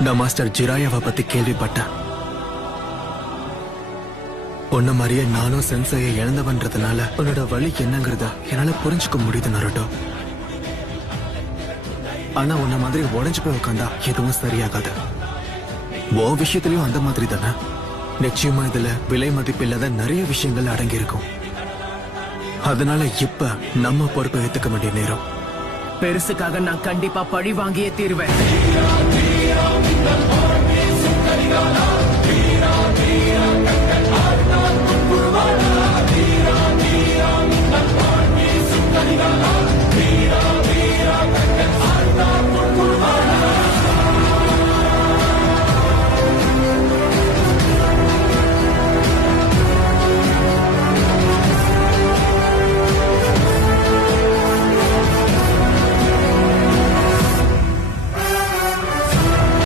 நான் மாஸ்டர் ஜிராயாவை பத்தி கேள்விப்பட்டேன். உன்ன மாதிரியே நானும் சென்சையை இழந்தவன்றதுனால உன்னோட வழி என்னங்கறத என்னால புரிஞ்சுக்க முடியுது நருட்டோ. ஆனா உன்ன மாதிரி உடஞ்சு போய் உட்காந்தா எதுவும் சரியாகாது. ஓ விஷயத்திலயும் அந்த மாதிரி தானே. நிச்சயமா இதுல விலை மதிப்பு இல்லாத நிறைய விஷயங்கள் அடங்கி இருக்கும். அதனால இப்ப நம்ம பொறுப்பை ஏத்துக்க வேண்டிய நேரம். பெருசுக்காக நான் கண்டிப்பா பழி வாங்கியே தீருவேன்.